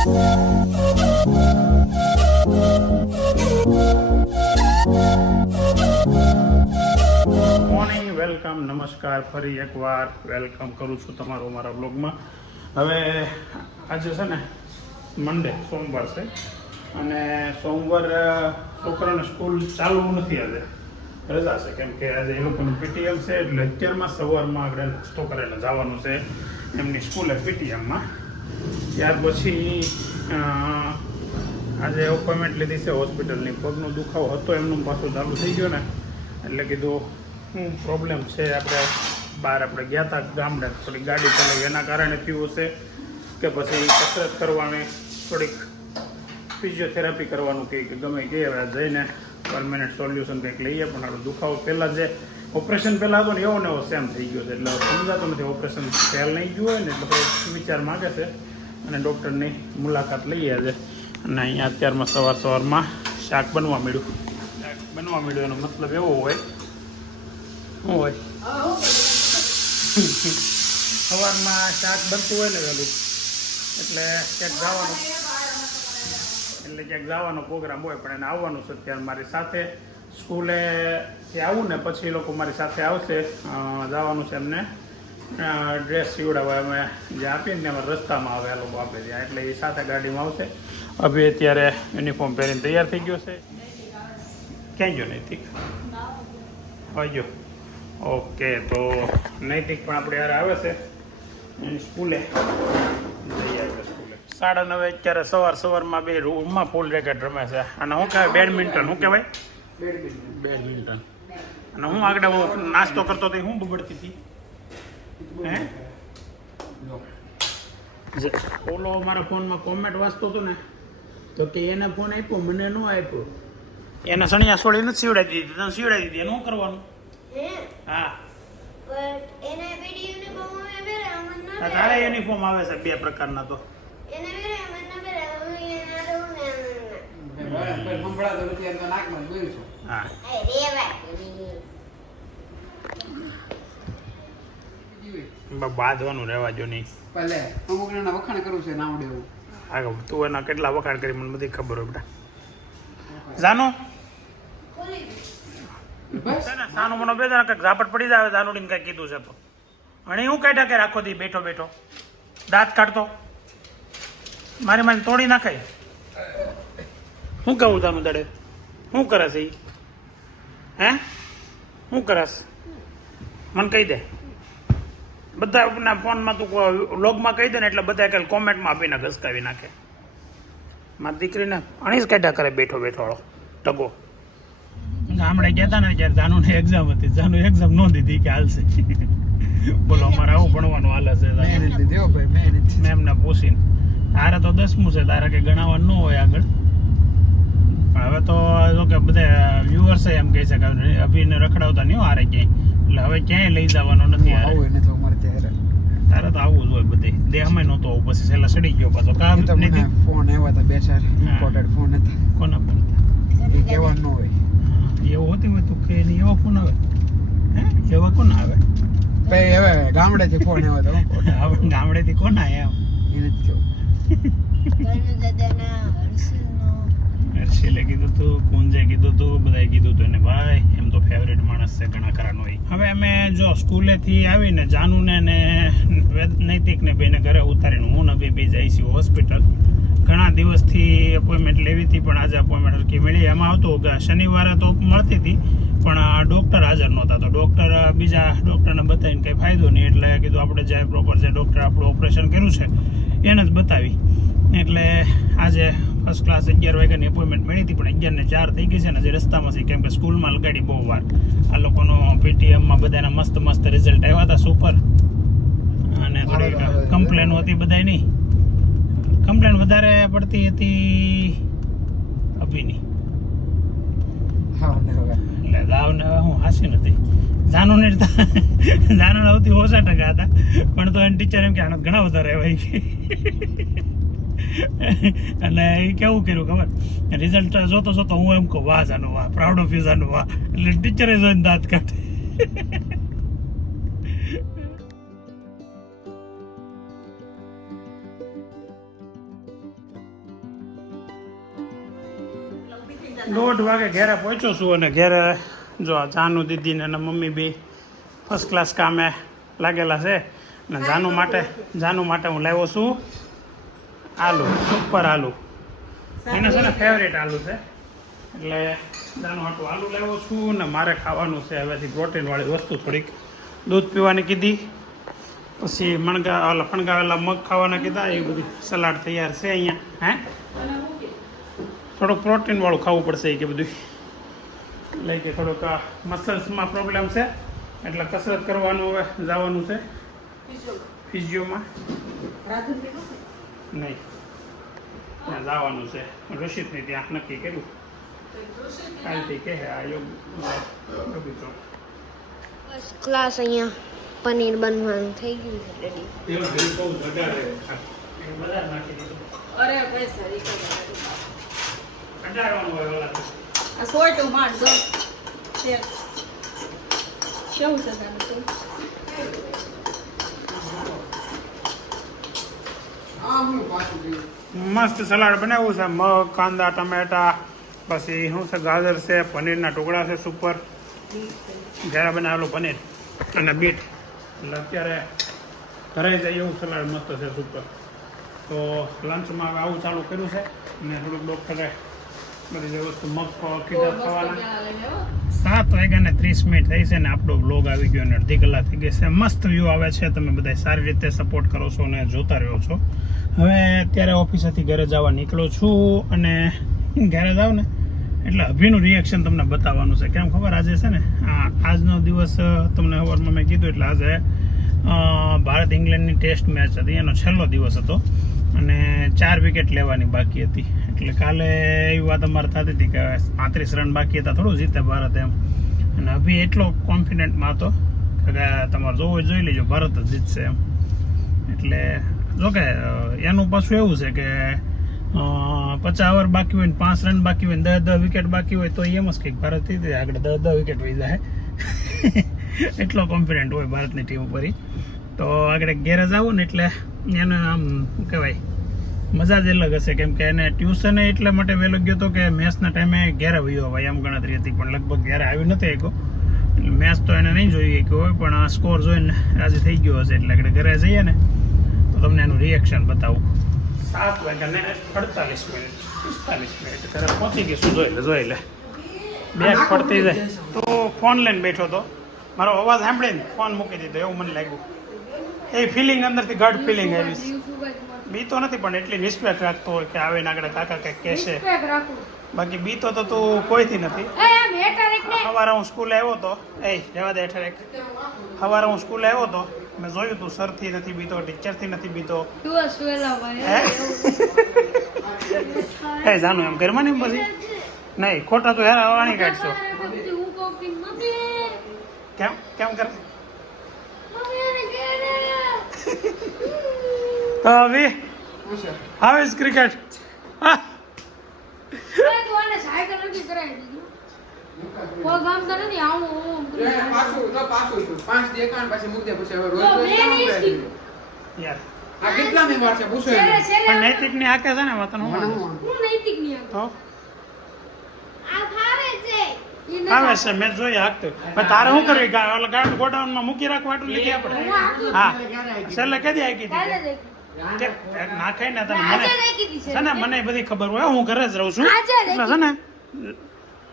Morning welcome નમસ્કાર, ફરી એકવાર વેલકમ કરું છું તમારું મારા બ્લોગમાં હવે આજે છે ને મંડે સોમવાર છે. અને સોમવાર છોકરાને સ્કૂલ ચાલુ નથી આજે. રજા છે, કેમ કે આજે એ લોકોનું પીટીએમ છે, એટલે અત્યારમાં સવારમાં આગળ નાસ્તો કરીને જવાનું છે. એમની સ્કૂલે પીટીએમમાં. ત્યાર પછી આજે અપોઇન્ટમેન્ટ લીધી છે હોસ્પિટલની પગનો દુખાવો હતો, એમનું પાછું ચાલુ થઈ ગયો ને. એટલે કીધું શું પ્રોબ્લેમ છે, આપણે બહાર આપણે ગયા હતા ગામડે. થોડીક ગાડી ચલાવી. એના કારણે થયું હશે કે પછી કસરત કરવાની, થોડીક ફિઝિયોથેરાપી કરવાનું કે ગમે કે હવે જઈને પરમેનન્ટ સોલ્યુશન કંઈક લઈએ. પણ આપણો દુખાવો પહેલાં જે ઓપરેશન પહેલાં હતો ને એવો ને એવો સેમ થઈ ગયો છે. એટલે સમજાતો નથી, ઓપરેશન ફેલ નહીં ગયું હોય ને એટલે વિચાર માગે છે. અને ડૉક્ટરની મુલાકાત લઈએ છે. અને અહીંયા અત્યારમાં સવાર સવારમાં શાક બનવા મળ્યું. શાક બનવા મળ્યું, એનો મતલબ એવો હોય. શું હોય? સવારમાં શાક બનતું હોય ને વહેલું. એટલે ક્યાંક જવાનું. એટલે ક્યાંક જવાનો પ્રોગ્રામ હોય, પણ એને આવવાનું છે. અત્યારે મારી સાથે સ્કૂલે થી આવું ને પછી એ લોકો મારી સાથે આવશે. જવાનું છે એમને. ડ્રેસ સીવડાવવા અમે જે આપીએ ને એમાં રસ્તામાં આવે આ લોકો આપે ત્યાં. એટલે એ સાથે ગાડીમાં આવશે. અભી અત્યારે યુનિફોર્મ પહેરીને તૈયાર થઈ ગયો છે. ક્યાં ગયો નૈતિક? હોય ઓકે તો નૈતિક પણ આપણે યાર આવે છે. એની સ્કૂલે. જઈ આવ્યો સ્કૂલે. સાડા નવે અત્યારે સવાર સવારમાં બે રૂમમાં ફૂલ રેકેટ રમે છે. અને શું કહેવાય બેડમિન્ટન શું કહેવાય? બેડમિન્ટન અને હું આગળ હું નાસ્તો કરતો તો હું બબડતી હતી હે? જે. ઓલો મારા ફોનમાં કોમેન્ટ વાંચતો હતો ને તો કે એને ફોન આપ્યો મને ન આપ્યો. એને સણિયા સોળી નથી સીવડાવી દીધી તને સીવડાવી દીધી એનું કરવાનું. હે? હા. બટ એના વિડિયો ને બહુ અમે બેરે અમન આ ના તારે યુનિફોર્મ આવે છે બે પ્રકારના તો. એને બેરે અમન ના બેરે હું એના રહું ને અમન સંભળાતો નથી એમ તો નાકમાં જ બોલું છું. હા ના એ રેવા બ- બાંધવાનું રહેવા જો નહીં ભલે અમુક જણા વખાણ કરવું છે ના એવું આગળ તું એના કેટલા વખાણ કરી મને બધી ખબર હોય બેટા જાનો સાનું મનો બે જણા કંઈક ઝાપટ પડી જાય જાનુડીને કંઈક કીધું છે તો અને હું કાઢ્યા કે રાખો દી બેઠો બેઠો દાંત કાઢતો મારી મારી તોડી નાખાય શું કહું તાનું દડે શું કરે છે ઈ? હે? શું કરસ? મને કહી દે. બધા ફોનમાં તું લોગમાં કહી દે ને એટલે બધા કાલે કોમેન્ટમાં આપીને ઘસકાવી નાખે. મારી દીકરીને અણીસ કાઢ્યા કરે બેઠો બેઠો ટગો. ગામડે ગયા હતા ને જ્યારે જાનુને એક્ઝામ હતી જાનુ એક્ઝામ ન દીધી કે હાલશે. બોલો અમારે આવું ભણવાનું હાલે છે. મેં નથી દેવો ભાઈ મેં નથી મેમને પૂછીને. તારે તો દસમું છે તારે કે ગણાવવાનું ન હોય આગળ. હવે તો જો કે બધે વ્યુઅર્સે એમ કહે છે કે અભિને રખડાવતા નહીં હારે ક્યાંય. એટલે હવે ક્યાંય લઈ જવાનો નથી આવું એને તો અમારે ત્યારે તારે તો આવું જ હોય બધે. દેહમાં નહોતો આવું પછી છેલ્લા સડી ગયો પાછો. કામ નથી. ફોન આવ્યા હતા બે ચાર ઇમ્પોર્ટન્ટ ફોન હતા. કોના ફોન એ કહેવાનું ન હોય. એવું હોતી હોય તો કે એવા કોણ આવે. હે? એવા કોણ આવે? ભાઈ હવે ગામડેથી ફોન આવ્યો હતો ગામડેથી કોણ આવ્યા? એને જ કહ્યું દાદાના હર્ષનો હર્ષિલે કીધું તું, કુંજે કીધું તું, બધાએ કીધું તું એને, ભાઈ, એમ તો ફેવરેટ માણસ છે, ઘણા ખરાનો હોય હવે અમે જો સ્કૂલેથી આવીને જાનુને ને નૈતિકને બેને ઘરે ઉતારીને હું ને બેબી જાય છે હોસ્પિટલ. ઘણા દિવસથી અપોઇન્ટમેન્ટ લેવી હતી, પણ આજે અપોઇન્ટમેન્ટ હરખી મળી. એમાં આવતું કે શનિવારે તો મળતી હતી, પણ ડૉક્ટર હાજર નહોતા. તો ડૉક્ટર બીજા ડૉક્ટરને બતાવીને કંઈ ફાયદો નહીં. એટલે કીધું, આપણે જે પ્રોપર જે ડૉક્ટર આપણું ઓપરેશન કર્યું છે, એને જ બતાવી. એટલે આજે ફર્સ્ટ ક્લાસ અગિયાર વાગ્યાની એપોઇન્ટમેન્ટ મળી હતી પણ અગિયારને ચાર થઈ ગઈ છે ને જે રસ્તામાં છે કેમ કે સ્કૂલમાં લગાડી બહુ વાર. આ લોકોનો પીટીએમમાં બધાના મસ્ત મસ્ત રિઝલ્ટ આવ્યા હતા સુપર અને થોડી કમ્પ્લેન હતી બધાય નહીં. કમ્પ્લેન વધારે પડતી હતી અભિની. ને એટલે હવે હું હાસી નથી. જાનુને જાનુ આવતી ઓછા ટકા હતા. પણ તો એને ટીચર એમ કે આનો ઘણા વધારે ભાઈ અને એ કેવું કર્યું ખબર? રિઝલ્ટ જોતો જોતો હું એમ કહું, વાહ જાનું વાહ પ્રાઉડ ઓફ યુ જાનું વાહ. એટલે ટીચરે જોઈને દાંત કાઢે. દોઢ વાગે ઘેરે પહોંચ્યો છું અને ઘેરે જો આ જાનુ દીદીને અને મમ્મી બી ફર્સ્ટ ક્લાસ કામે લાગેલા છે. અને જાનુ માટે જાનુ માટે હું લાવ્યો છું. આલુ સુપર આલુ. એને છે ને ફેવરેટ આલુ છે. એટલે જાનુ હાટું આલુ લેવો છું ને મારે ખાવાનું છે હવેથી પ્રોટીનવાળી વસ્તુ થોડીક. દૂધ પીવાની કીધી. પછી મણગા ઓલા ફણગાવેલા મગ ખાવાના કીધા એ બધું સલાડ તૈયાર છે અહીંયા. હે? થોડુંક પ્રોટીનવાળું ખાવું પડશે એ કે બધું એટલે કે થોડુંક મસલ્સમાં પ્રોબ્લેમ છે. એટલે કસરત કરવાનું હવે જવાનું છે. ફિઝિયોમાં નહીં. ત્યાં જવાનું છે. રશીદને ત્યાં નક્કી કર્યું. કાલથી કહે આ યોગ બગીચો ક્લાસ અહીંયા પનીર બનવાનું થઈ ગયું છે રેડી તેમાં ઘી બહુ વધારે એ બધા નાખી દીધું અરે પૈસા ઈ કઈ અઢારવાનું હોય ઓલા આ સોયટું માંડ દો કેવું છે તારું તું આ હું પાછું ગયું મસ્ત સલાડ બનાવ્યું છે. મગ, કાંદા, ટમેટા, પછી શું છે, ગાજર છે, પનીરના ટુકડા છે સુપર ઘરે બનાવેલું પનીર અને બીટ. એટલે અત્યારે ઘરે જઈએ એવું સલાડ મસ્ત છે સુપર તો લંચમાં આવું ચાલુ કર્યું છે અને થોડુંક ડૉક્ટરે બધી વસ્તુ મગ કીધા થવાના સાત વાગ્યા ને ત્રીસ મિનિટ થઈ છે ને આપણો બ્લોગ આવી ગયો અને અડધી કલાક થઈ ગઈ છે. મસ્ત વ્યૂ આવે છે. તમે બધા સારી રીતે સપોર્ટ કરો છો અને જોતા રહ્યો છો. હવે અત્યારે ઓફિસેથી ઘરે જવા નીકળો છું અને ઘરે જાઉં ને એટલે અભિનું રિએક્શન તમને બતાવવાનું છે. કેમ ખબર આજે છે ને? આ આજનો દિવસ તમને ખબરમાં મેં કીધું એટલે આજે ભારત ઇંગ્લેન્ડની ટેસ્ટ મેચ હતી. એનો છેલ્લો દિવસ હતો. અને ચાર વિકેટ લેવાની બાકી હતી. એટલે કાલે એવી વાત અમારે થતી હતી કે પાંત્રીસ રન બાકી હતા, થોડું જીતે ભારત એમ. અને અભી એટલો કોન્ફિડન્ટમાં હતો કે તમારે જોવો જોઈ લેજો, ભારત જ જીતશે એમ. એટલે જોકે એનું પાછું એવું છે કે પચાસ ઓવર બાકી હોય ને પાંચ રન બાકી હોય દસ દસ વિકેટ બાકી હોય તો એમ જ કંઈક ભારત જીતી, આગળ દસ દસ વિકેટ વહી જાય. એટલો કોન્ફિડન્ટ હોય ભારતની ટીમ ઉપર તો આગળ ગેરેજ આવું ને એટલે એને આમ શું કહેવાય મજા જ અલગ હશે. કેમ કે એને ટ્યુશન એટલા માટે વહેલો ગયો હતો કે મેથ્સના ટાઈમે ઘેરે વયો હોય એમ ગણતરી હતી. પણ લગભગ ઘેરે આવી નથી શક્યો એટલે મેચ તો એને નહીં જોઈ કે હોય પણ આ સ્કોર જોઈને આજે થઈ ગયો હશે. એટલે આપણે ઘરે જઈએ ને તો તમને એનું રિએક્શન બતાવું. સાત વાગ્યા ને અડતાલીસ મિનિટ પિસ્તાલીસ મિનિટ. ઘરે પહોંચી ગઈશું. જોઈ લે જોઈ લે. બેગ પડતી જાય. તો ફોન લઈને બેઠો હતો. મારો અવાજ સાંભળીને ફોન મૂકી દીધો. એવું મને લાગ્યું. એ ફિલિંગ અંદરથી ગઢ ફિલિંગ આવી. બી બીતો નથી પણ એટલી રિસ્પેક્ટ રાખતો હોય કે આવે ને આગળ કાકા કંઈક કહેશે બાકી બીતો તો તું કોઈથી નથી. સવારે હું સ્કૂલે આવ્યો તો એ રહેવા દે હેઠળ એક. સવારે હું સ્કૂલે આવ્યો તો મેં જોયું તું સરથી નથી બીતો ટીચરથી નથી બીતો. હે? જાનું એમ ઘરમાં ને પછી? નહીં ખોટા તો હેરા વાણી કાઢશો કેમ કેમ કરે તો હવે શું છે હાવ ઇઝ ક્રિકેટ એ પાછું તો પાછું છું પાંચ દેખાણ પછી મૂકી દે પછી હવે રોજ રોજ કામ કરે છે? યાર આ કેટલા ની વાર છે. હાઉ ઇઝ ક્રિકેટ નૈતિકની આકે છે. ને વતન હું નૈતિકની હું તો? આ ભાવે છે. આવે છે મેં જોઈ હાકતું. પણ તારે શું કરવી? ગા- ઓલા ગાર્ડ ગોડાઉનમાં મૂકી રાખવા આટલું લીધી આપણે હા છેલ્લે કદી હાકી દીધી. નાખાય ને તને મને છે ને મને બધી ખબર હોય હું ઘરે જ રહું છું. એટલે છે ને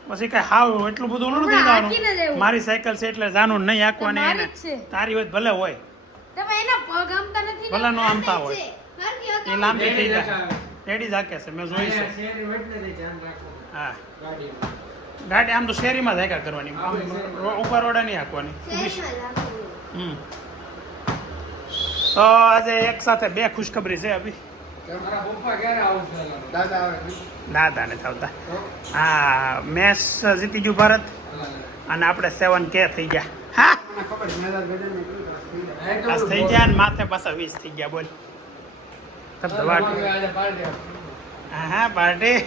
પછી કઈ હાવ એટલું બધું ઓલું નથી જવાનું. મારી સાયકલ છે એટલે જાનું નહીં આંકવાની એને. તારી હોય ભલે હોય. ભલે નો આમતા હોય. એ લાંબી થઈ જાય. રેડી જ છે મેં જોઈ છે. હા. ગાડી આમ તો શેરીમાં જ હાંકા કરવાની. ઉપર રોડે નહીં હાંકવાની. હમ. તો આજે એક સાથે બે ખુશખબરી છે અભી. ના પપ્પા ક્યારે આવશે દાદા આવે છે? દાદા ને થતા હા મેચ જીતી ગયું ભારત અને આપણે સેવન કે થઈ ગયા. હા. થઈ ગયા ને માથે પાછા વીસ થઈ ગયા, બોલ. હા હા પાર્ટી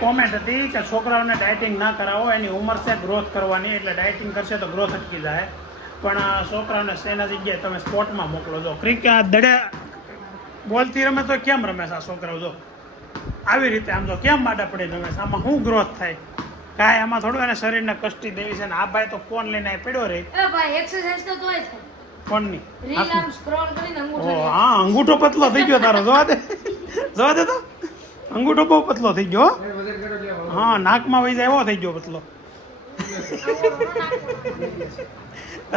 કોમેન્ટ હતી કે છોકરાઓને ડાયટિંગ ના કરાવો, એની ઉંમર છે ગ્રોથ કરવાની. એટલે ડાયટિંગ કરશે તો ગ્રોથ અટકી જાય. પણ આ છોકરાઓને એના જગ્યાએ તમે સ્પોર્ટમાં મોકલો છો? ક્રિકેટ દડે. બોલથી રમે તો કેમ રમે છે આ છોકરાઓ જો? આવી રીતે આમ જો કેમ માડા પડી રમેશ આમાં શું ગ્રોથ થાય? કાંઈ આમાં થોડું એને શરીરને કષ્ટી દેવી છે ને આ ભાઈ તો ફોન લઈને આ પડ્યો રહે ભાઈ એક્સરસાઇઝ તો તોય થાય. ફોનની હા અંગૂઠો પતલો થઈ ગયો તારો. જોવા દે. જોવા દે તો. અંગૂઠો બહુ પતલો થઈ ગયો હો. નાકમાં વહી જાય એવો થઈ ગયો પતલો.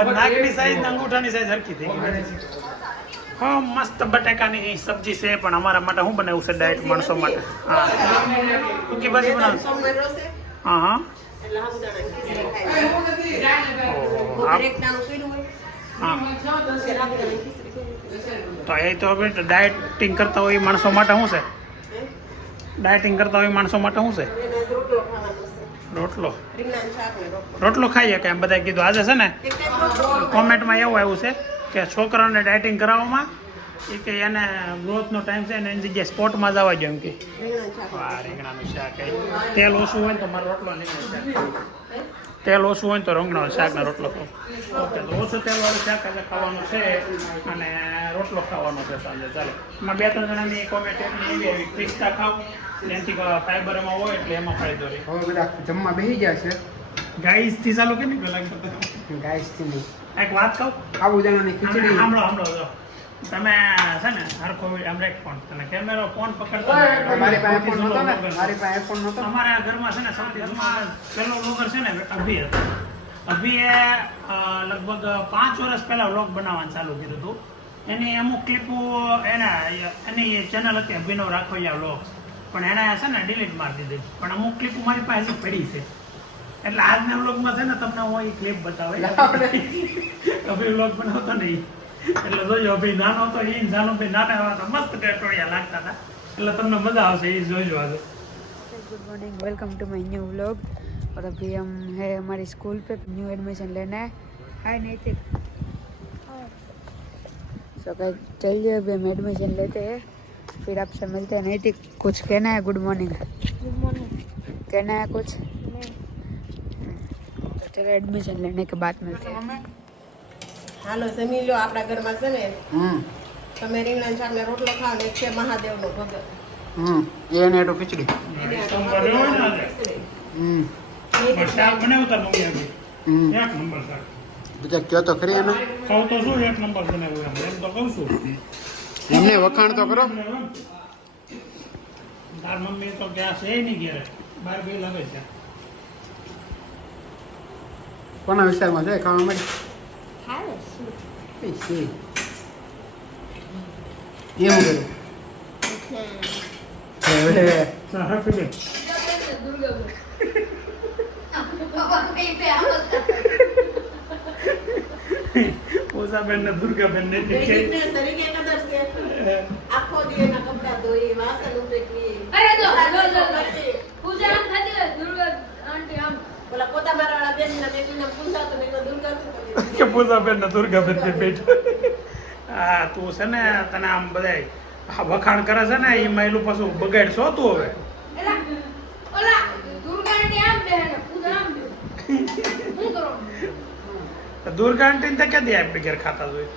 નાકની સાઈઝ ને અંગૂઠાની સાઈઝ હરખી થઈ ગઈ. હા મસ્ત બટાકાની સબ્જી છે પણ અમારા માટે શું બનાવ્યું છે ડાયટ માણસો માટે? હા. સૂકી ભાજી બનાવી. હા હા. હા. તો એ તો હવે ડાયટિંગ કરતા હોય એ માણસો માટે શું છે? ડાયટિંગ કરતા હોય માણસો માટે શું છે? રોટલો. રોટલો. ખાઈએ કે એમ બધા કીધું. આજે છે ને કોમેન્ટમાં એવું આવ્યું છે કે છોકરાઓને ડાયટિંગ કરાવવામાં એ કે એને ગ્રોથનો ટાઈમ છે ને એની જગ્યાએ સ્પોર્ટમાં જવા જોઈએ એમ કે. રીંગણાનું શાક. તેલ ઓછું હોય ને તો મારો રોટલો નહીં. તેલ ઓછું હોય તો રીંગણાનું શાકનો રોટલો ખાવ. ઓકે તો ઓછું તેલવાળું શાક આજે ખાવાનું છે અને રોટલો ખાવાનો છે સાંજે. ચાલો એમાં બે ત્રણ જણાની કોમેન્ટ એટલી એવી આવી પિસ્તા ખાવ એનાથી ફાઈબર એમાં હોય એટલે એમાં ફાયદો રહે. હવે બધા જમવા બેસી ગયા છે. ગાઈસથી ચાલુ કે નહીં પેલા ગાઈસથી નહીં. એક વાત કહું? સાબુદાણાની ખીચડી. સાંભળો સાંભળો તમે છે ને હરખો આમ ફોન તમે કેમેરો ફોન પકડતો મારી પાસે ફોન નતો ને. મારી પાસે ફોન નતો અમારા ઘરમાં છે ને સૌથી જૂના પહેલો વ્લોગર છે ને અભી હતો. અભીએ લગભગ પાંચ વર્ષ પહેલા વ્લોગ બનાવવાનું ચાલુ કર્યું હતું. એની અમુક ક્લિપો એના એની ચેનલ હતી અભિનવ રાખોયા વ્લોગ્સ પણ એણે છે ને ડિલીટ મારી દીધી. પણ અમુક ક્લિપો મારી પાસે પડી છે. એટલે આજના વ્લોગમાં છે ને તમને હું એ ક્લિપ બતાવે અભી વ્લોગ બનાવતો નહીં. એટલે જોજો અભી નાનો હતો એ નાનો ભાઈ નાના હતા તો મસ્ત ટેટોડિયા લાગતા હતા એટલે તમને મજા આવશે એ જોજો આજે good morning welcome to my new vlog और अभी हम है हमारी स्कूल पे न्यू एडमिशन लेना है हाय नैतिक सो गाइस चलिए अभी हम एडमिशन लेते हैं फिर आपसे मिलते हैं नैतिक कुछ कहना है गुड मॉर्निंग ગુડ મોર્નિંગ कहना है कुछ तो चलो एडमिशन लेने के बाद मिलते हैं હાલો જમી લો આપણા ઘરમાં છે ને હમ. તમે રીંગણા શાક ને રોટલો ખાવ ને એક છે મહાદેવનો ભગત. હમ. એને એટો ખીચડી. ને. હમ. શાક બનાવતા મમ્મી હમ. એક નંબર શાક બીજા કયો તો ખરી એનો? કહું તો શું એક નંબર બનાવ્યું એમ તો કહું છું એમને વખાણ તો કરો. તાર મમ્મી તો ગયા છે નહીં ઘેરે બાર બે લાગે છે કોના વિસ્તારમાં છે? ખાવા મળી ખાવે શું એવું કર્યું. પૂજાબેન ને દુર્ગાબેન ને આખો દી એના કપડાં ધોઈ વાસણ ઉટકી અરે જો જો જો જો. પૂજા આમ થતી હોય દુર્ગા આંટી આમ ઓલા પોતા મારવાળા બેન ના બેટીને પૂછાતો ને તો દુર્ગા તું કે પૂજાબેન ને દુર્ગાબેન ને બેઠ. હા તું છે ને તને આમ બધાય વખાણ કરે છે ને એ મહિલું પાછું બગાડશો તું હવે. દુર્ગા આંટી ને ક્યાંથી આપી ઘેર ખાતા જોઈએ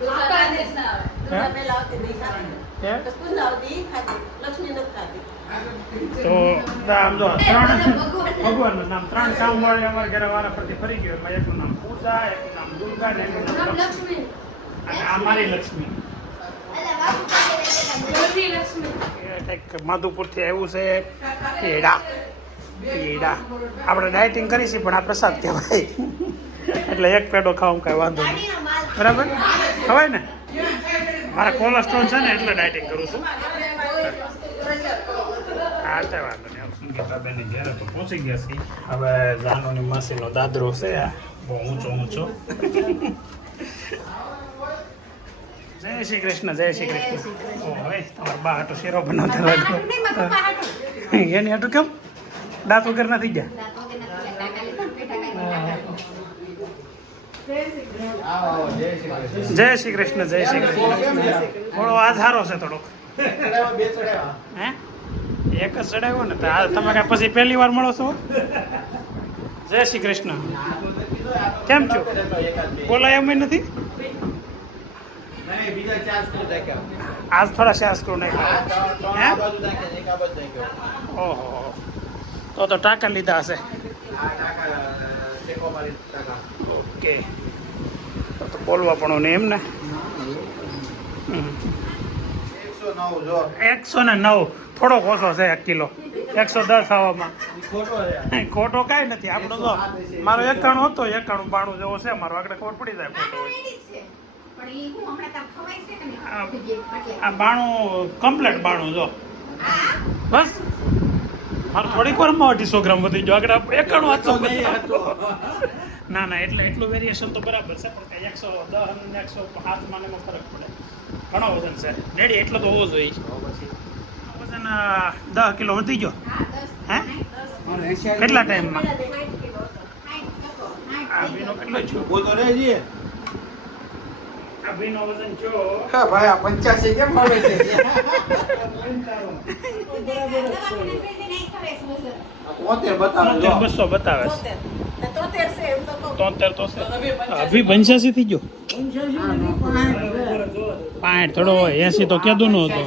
દુર્ગા દેશના દુર્ગા પહેલા આવતી નહીં ખાતી. હે? તો પૂજા આવતી ઈ ખાતી. લક્ષ્મી નથી ખાતી. તો આમ જો ત્રણ ભગવાનનું નામ ત્રણ કામ વાળે અમારા ઘરે વારા ફરતી ફરી ગયો. એમાં એકનું નામ પૂજા એકનું નામ દુર્ગા ને એકનું નામ લક્ષ્મી. અને આ મારી લક્ષ્મી. માધુપુરથી આવ્યું છે. કેડા પેડા આપણે ડાયટિંગ કરીશી પણ આ પ્રસાદ કહેવાય. એટલે એક પેડો ખાવું કાંઈ વાંધો નહીં. બરાબર? ખવાય ને? મારા કોલેસ્ટ્રોલ છે ને એટલે ડાયટિંગ કરું છું. હા તે વાંધો ગીતાબેન ઘેરે તો પહોંચી ગયા છીએ. હવે જાનુની માસીનો દાદરો છે આ. બહુ ઊંચો ઊંચો. જય શ્રી કૃષ્ણ જય શ્રી કૃષ્ણ. ઓ હવે તમારા બા હાટો શેરો બનાવતા લાગ્યો. એની હાટું કેમ? દાંત વગર થઈ ગયા? જય શ્રી કૃષ્ણ જય શ્રી કૃષ્ણ. થોડો આ સારો છે થોડોક. હે? એક જ ચડાવ્યો ને તમે કાંઈ પછી પહેલી વાર મળો છો? જય શ્રી કૃષ્ણ. કેમ છો? બોલાય એમ નથી? આજ થોડા શેર કરો નાખ્યા. ઓહો. તો તો ટાંકા લીધા હશે. ઓકે. તો બોલવા પણ નહીં એમ ને એકસો ને નવ. થોડોક ઓછો છે એક કિલો. એકસો દસ આવવામાં ખોટો છે. કાંઈ નથી. આપણો તો મારો એકાણું હતો એકાણું બાણું જેવો છે. મારો આગળ ખબર પડી જાય ખોટો હોય. પણ ઈ હું હમણાં તાર ખવાય છે કે નહીં? આ- આ બાણું કમ્પ્લેટ બાણું જો. બસ. મારે થોડીક વારમાં અઢીસો ગ્રામ વધી ગયો. આગળ એકાણું વાંચો ના ના એટલે એટલું વેરિએશન તો બરાબર છે પણ કાંઈ એકસો દસ અને એકસો હાથમાં એમાં ફરક પડે. ઘણો વજન છે. રેડી એટલો તો હોવો જોઈએ. વજન દસ કિલો વધી ગયો. હે? કેટલા ટાઈમમાં? પહેલા તો 60 કિલો હતો. 60 હતો. 60 આ થઈ ભીનો ગયો. કેટલો છો બોલતો વજન છો હા ભાઈ આ પંચ્યાસી કેમ આવે છે? બસો બતાવે તોતેર. ને તો અભી પંચ્યાસી થઈ ગયો? પાંચ થોડો હોય એસી તો કેદું નો હતો.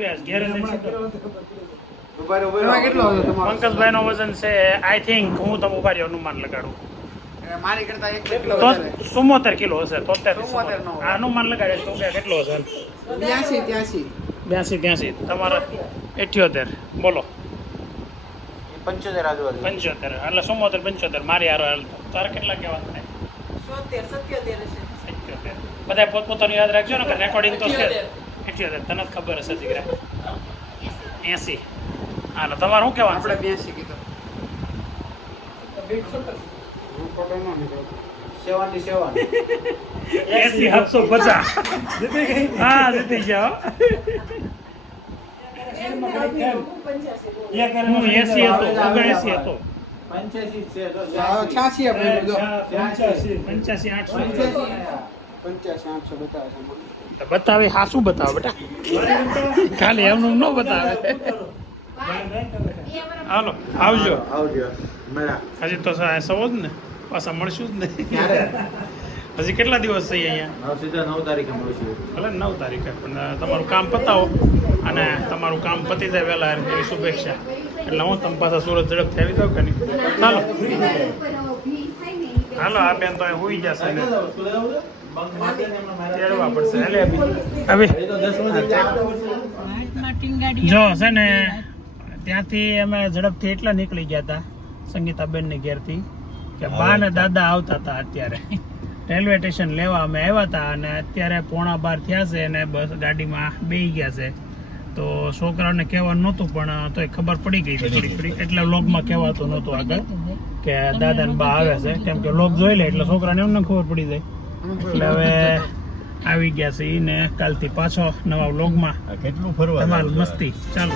ઘેર કેટલો પંકજભાઈ નો વજન છે આઈ થિંક હું તમે ઊભા રહ્યો અનુમાન લગાડું. મારી કરતા એક કિલો ચુમ્મોતેર કિલો હશે તોતેર અનુમાન લગાડે તો કેટલો હશે બ્યાસી ત્યાસી બ્યાસી ત્યાસી તમારા અઠ્યોતેર બોલો. પંચોતેર આજુબાજુ. પંચોતેર. એટલે ચુમ્મોતેર પંચોતેર. મારી હારો હાલ તારે કેટલા કહેવાય થાય સોતેર સત્યોતેર બધા પોતપોતાનું યાદ રાખજો ને કે રેકોર્ડિંગ તો છે અઠ્યોતેર તને જ ખબર હશે દીકરા. એસી. હાલો તમારે શું કહેવાનું આપણે બ્યાસી કીધું. હું ન સેવન્ટી સેવન. એસી સાતસો પચાસ. હા જીતી ગયા હું. એસી હતો ઓગણએસી હતો. પંચ્યાસી હા, પંચ્યાસી આઠસો. પંચ્યાસી આઠસો. બતાવે છે બતાવે હા શું બતાવે બેટા? ખાલી એમનું ન બતાવે. હાલો આવજો. આવજો. હજી તો સવો જ ને. પાછા મળશું જ ને. હજી કેટલા દિવસ થઈ અહીંયા? નવ સીધા નવ તારીખે મળશું. ભલે નવ તારીખે પણ તમારું કામ પતાવો. અને તમારું કામ પતી જાય વહેલા એવી શુભેચ્છા. એટલે હું તમે પાછા સુરત ઝડપથી આવી જાઉં કે નહીં? ઈ હાલો આ બેન તો હોઈ જશે ને ને જો છે ને ત્યાંથી અમે ઝડપથી એટલા નીકળી ગયા હતા સંગીતાબેનની ઘેરથી કે બા ને દાદા આવતા હતા અત્યારે. રેલવે સ્ટેશન લેવા અમે આવ્યા હતા અને અત્યારે પોણા બાર થયા છે અને બસ ગાડીમાં બેસી ગયા છે. તો છોકરાને કહેવાનું નહોતું પણ તોય ખબર પડી ગઈ હતી થોડી થોડી એટલે લોગમાં કહેવાતું નહોતું આગળ કે દાદા ને બા આવે છે. કેમ કે લોગ જોઈ લે એટલે છોકરાને એમને ખબર પડી જાય. એટલે હવે આવી ગયા છે ને કાલથી પાછો નવા વ્લોગમાં કેટલું ફરવા તમારું મસ્તી. ચાલુ.